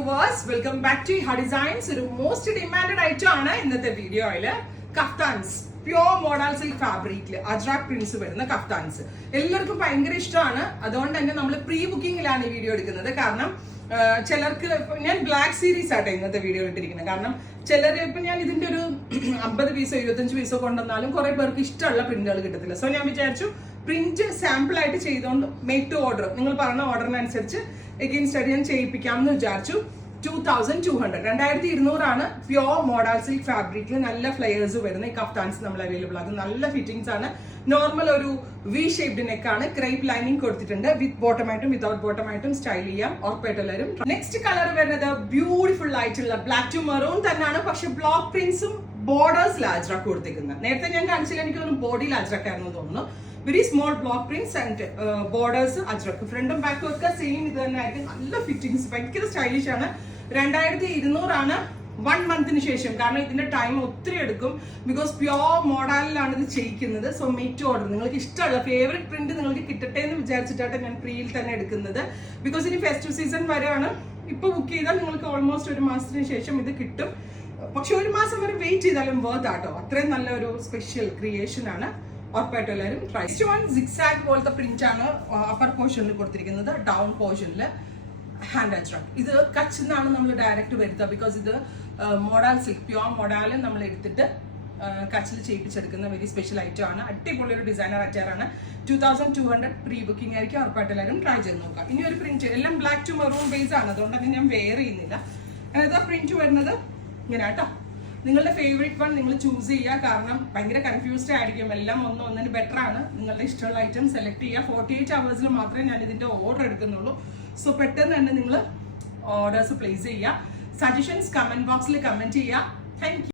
viewers, welcome back to Iha Designs. ഒരു most demanded item ആണ് ഇന്നത്തെ വീഡിയോയില് കഫ്താൻസ്. പ്യോർ മോഡൽ സിൽക്ക് ഫാബ്രിക്കില് അജ്രാക് പ്രിന്റ്സ് വരുന്ന കഫ്താൻസ് എല്ലാവർക്കും ഭയങ്കര ഇഷ്ടമാണ്. അതുകൊണ്ട് തന്നെ നമ്മൾ പ്രീ ബുക്കിംഗിലാണ് ഈ വീഡിയോ എടുക്കുന്നത്. കാരണം ചിലർക്ക് ഞാൻ ബ്ലാക്ക് സീരീസ് ആട്ടെ ഇന്നത്തെ വീഡിയോ ഇട്ടിരിക്കുന്നത്. കാരണം ചിലർ ഇപ്പൊ ഞാൻ ഇതിന്റെ ഒരു 50 പീസോ 25 പീസോ കൊണ്ടുവന്നാലും കുറെ പേർക്ക് ഇഷ്ടമുള്ള പ്രിന്റുകൾ കിട്ടത്തില്ല. സോ ഞാൻ വിചാരിച്ചു പ്രിന്റ് സാമ്പിൾ ആയിട്ട് ചെയ്തുകൊണ്ട് മേക്ക് ടു ഓർഡർ, നിങ്ങൾ പറഞ്ഞ ഓർഡറിനനുസരിച്ച് എഗെയിൻസ്റ്റ് ആയിട്ട് ഞാൻ ചെയ്യിപ്പിക്കാം എന്ന് വിചാരിച്ചു. 2200 ആണ് പ്യോർ മോഡൽ സിൽക്ക് ഫാബ്രിക്കിൽ നല്ല ഫ്ലെയേഴ്സ് വരുന്ന ഈ കഫ്താൻസ് നമ്മൾ അവൈലബിൾ ആണ്. നല്ല ഫിറ്റിംഗ്സ് ആണ്. നോർമൽ ഒരു വി ഷേപ്ഡ് നെക്ക് ആണ്. ക്രൈപ്പ് ലൈനിങ് കൊടുത്തിട്ടുണ്ട്. വിത്ത് ബോട്ടമായിട്ടും വിതൗട്ട് ബോട്ടമായിട്ടും സ്റ്റൈൽ ചെയ്യാം. ഉറപ്പായിട്ടുള്ളവരും. നെക്സ്റ്റ് കളർ വരുന്നത് ബ്യൂട്ടിഫുൾ ആയിട്ടുള്ള ബ്ലാക്ക് ടു മെറൂൺ തന്നെയാണ്. പക്ഷെ ബ്ലോക്ക് പ്രിന്റ്സും ബോർഡേഴ്സിൽ അജ്രക്ക് കൊടുത്തിരിക്കുന്നത്. നേരത്തെ ഞാൻ കാണിച്ചില്ല, എനിക്ക് തോന്നുന്നു ബോഡിയിൽ അജ്രക്കായിരുന്നു തോന്നുന്നു. Very small block prints and borders Ajrakh. ഫ്രണ്ടും ബാക്കും ഒക്കെ സെയിം ഇത് തന്നെ ആയിട്ട് നല്ല ഫിറ്റിംഗ്സ്, ഭയങ്കര സ്റ്റൈലിഷ് ആണ്. 2200 ആണ് 1 മന്തിന് ശേഷം. കാരണം ഇതിന്റെ ടൈം ഒത്തിരി എടുക്കും. ബിക്കോസ് പ്യോർ മോഡലിലാണ് ഇത് ചെയ്യിക്കുന്നത്. So make to order. നിങ്ങൾക്ക് ഇഷ്ടമുള്ള ഫേവറേറ്റ് പ്രിന്റ് നിങ്ങൾക്ക് കിട്ടട്ടെ എന്ന് വിചാരിച്ചിട്ടാണ് ഞാൻ പ്രീയിൽ തന്നെ എടുക്കുന്നത്. ബിക്കോസ് ഇനി ഫെസ്റ്റീവ് സീസൺ വരെയാണ്. ഇപ്പൊ ബുക്ക് ചെയ്താൽ നിങ്ങൾക്ക് ഓൾമോസ്റ്റ് 1 മാസത്തിന് ശേഷം ഇത് കിട്ടും. പക്ഷെ 1 മാസം വരെ വെയിറ്റ് ചെയ്താലും വർത്ത് ആട്ടോ. അത്രയും നല്ല ഒരു സ്പെഷ്യൽ ക്രിയേഷൻ ആണ്. ഉറപ്പായിട്ടും എല്ലാവരും ട്രൈ. നെക്സ്റ്റ് വൺ സിക്സാഗ് പോലത്തെ പ്രിന്റ് ആണ് അപ്പർ പോർഷനിൽ കൊടുത്തിരിക്കുന്നത്. ഡൗൺ പോർഷനിൽ ഹാൻഡ് അജ്രക്ക്. ഇത് കച്ചിൽ നിന്നാണ് നമ്മൾ ഡയറക്റ്റ് വരുത്തുക. ബിക്കോസ് ഇത് മോഡൽ സിൽക്ക് പ്യോർ മോഡൽ നമ്മൾ എടുത്തിട്ട് കച്ചിൽ ചെയ്യിപ്പിച്ചെടുക്കുന്ന വെരി സ്പെഷ്യൽ ഐറ്റം ആണ്. അടിപൊളി ഒരു ഡിസൈനർ അറ്റാറാണ്. 2200 പ്രീ ബുക്കിംഗ് ആയിരിക്കും. ഉറപ്പായിട്ട് എല്ലാവരും ട്രൈ ചെയ്ത് നോക്കാം. ഇനി ഒരു പ്രിന്റ് എല്ലാം ബ്ലാക്ക് ടു മെറൂൺ ബേസ് ആണ്. അതുകൊണ്ട് തന്നെ ഞാൻ വെയർ ചെയ്യുന്നില്ല. അതായത് പ്രിന്റ് വരുന്നത് ഇങ്ങനെ കേട്ടോ. നിങ്ങളുടെ ഫേവറേറ്റ് വൺ നിങ്ങൾ ചൂസ് ചെയ്യുക. കാരണം ഭയങ്കര കൺഫ്യൂസ്ഡ് ആയിരിക്കും. എല്ലാം ഒന്നിന് ബെറ്റർ ആണ്. നിങ്ങളുടെ ഇഷ്ടമുള്ള ഐറ്റം സെലക്ട് ചെയ്യുക. 48 hours മാത്രമേ ഞാൻ ഇതിന്റെ ഓർഡർ എടുക്കുന്നുള്ളൂ. സോ പെട്ടെന്ന് തന്നെ നിങ്ങൾ ഓർഡേഴ്സ് പ്ലേസ് ചെയ്യുക. സജഷൻസ് കമന്റ് ബോക്സിൽ കമന്റ് ചെയ്യുക. Thank you.